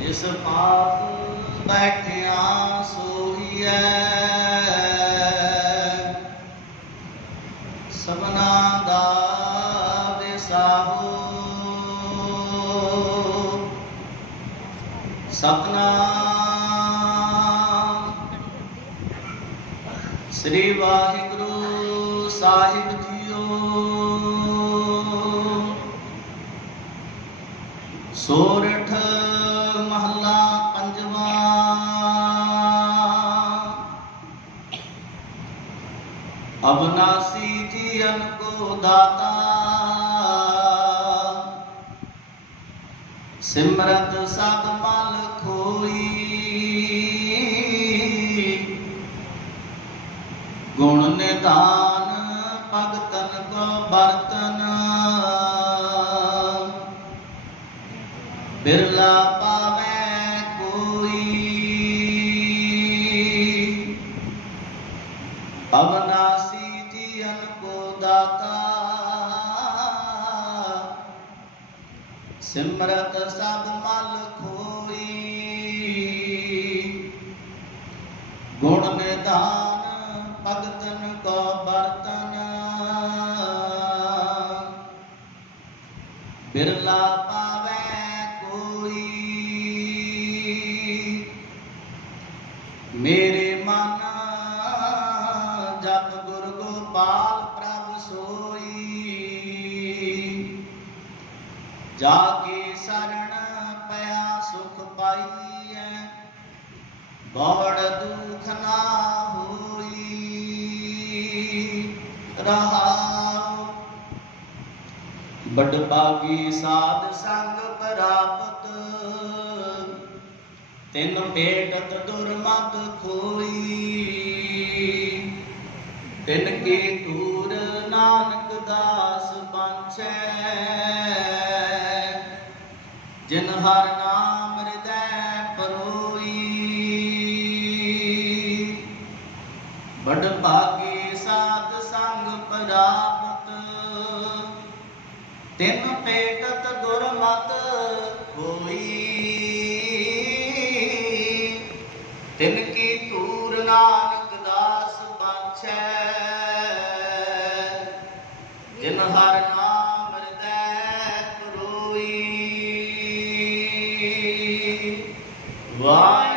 ਇਸ ਪਾਸ ਬੈਠਿਆ ਸੋਈਐ। ਸਭਨਾ ਦਾ ਵਿਸਾਹੋ। ਸਤਨਾਮ ਸ੍ਰੀ ਵਾਹਿਗੁਰੂ ਸਾਹਿਬ ਜੀਓ। ਸੋਰਠ ਮਹੱਲਾ ਪੰਜਵਾਂ। ਅਬਨਾਸੀ ਜੀਵਨ ਕੋ ਦਾਤਾ। ਸਿਮਰਤ ਸਭ ਮਲ ਖੋਈ। ਗੁਣ ਨਿਧਾਨ ਬਿਰਲਾ ਪਾਵੈ ਕੋਈ। ਅਬਨਾਸੀ ਜੀਵਨ ਕੋ ਦਾਤਾ। ਸਿਮਰਤ ਸਭ ਮਲ ਖੋਈ ਗੁਣ ਨਿਧਾਨ ਭਗਤਨ ਕੋ ਬਰਤਨ ਬਿਰਲਾ ਪਾਵੈ ਮੇਰੇ ਮਨ, ਜਪ ਗੁਰ ਗੋਪਾਲ ਪ੍ਰਭ ਸੋਈ। ਜਾ ਕੇ ਸਰਣ ਪਿਆ ਸੁਖ ਪਾਈਐ ਬੜ ਦੁਖ ਨਾ ਹੋਈ। ਰਹਾਉ ਬੜ ਬਾਗੀ ਸਾਧ ਸੰਗ ਪ੍ਰਾਪਤ ਤਿੰਨ ਭੇਟਤ ਦੁਰਮਤ ਖੋਈ। ਤਿੰਨ ਕੀ ਤੂਰ ਨਾਨਕ ਦਾਸ ਪੰਛੈ। ਜਿਨ ਹਰ ਨਾਮ ਹਿਰਦੈ ਪਰੋਈ। ਬੜ ਭਾਗੀ ਸਾਧ ਸੰਗ ਪ੍ਰਾਪਤ। ਤਿੰਨ ਭੇਟਤ ਦੁਰਮਤ ਤਿਨ ਕੀ ਤੂਰ ਨਾਨਕ ਦਾਸ ਬਾਛੈ। ਜਿਨ ਹਰ ਨਾਮ ਹਿਰਦੈ ਪਰੋਈ। ਵਾਹਿ